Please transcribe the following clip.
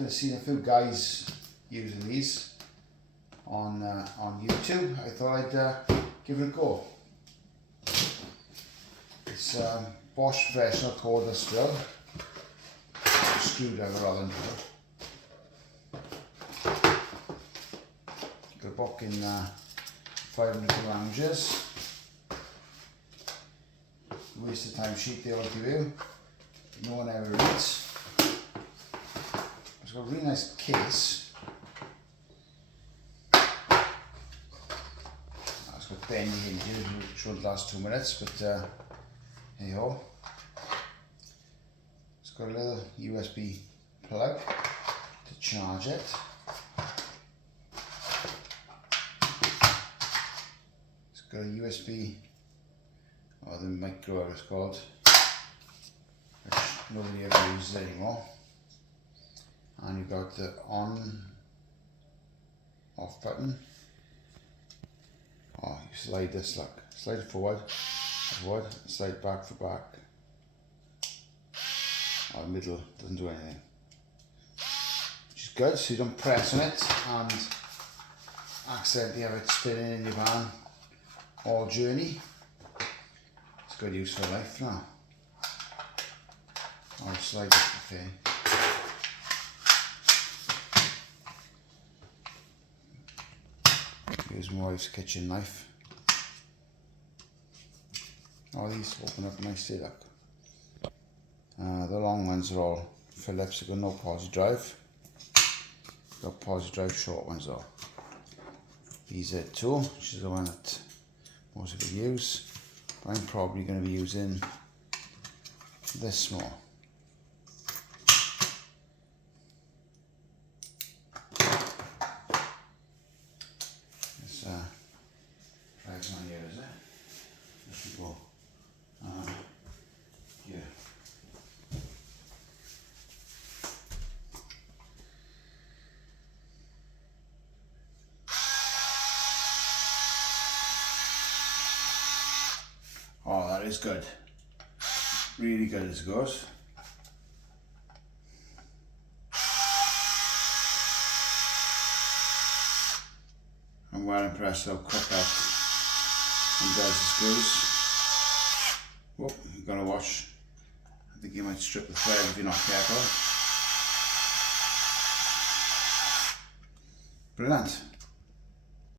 I've seen a few guys using these on YouTube. I thought I'd give it a go. It's Bosh professional cordless drill, screwdriver rather than drill. Got a book in 500 grams. Waste of time sheet they all give you. No one ever reads. It's got a really nice case. It's got bendy hinges which won't last 2 minutes, but hey ho. It's got a little USB plug to charge it. It's got a USB, or the micro it's called, which nobody ever uses anymore. And you've got the on off button. Oh, you slide this, look, slide it forward, slide it back for back. Oh, the middle doesn't do anything, which is good, so you don't press on it and accidentally have it spinning in your van all journey. It's good use for life now. I'll slide it, okay. Here's my wife's kitchen knife. Oh, these open up nicely, look. The long ones are all Phillips, they've got no positive drive. Got positive drive short ones though. These are two, which is the one that most people use. But I'm probably going to be using this more. This flags on here, is it? There we go. Here. Oh, that is good. Really good as it goes. I'm well impressed how quick that undoes the screws. Oh, you've got to watch. I think you might strip the thread if you're not careful. Brilliant.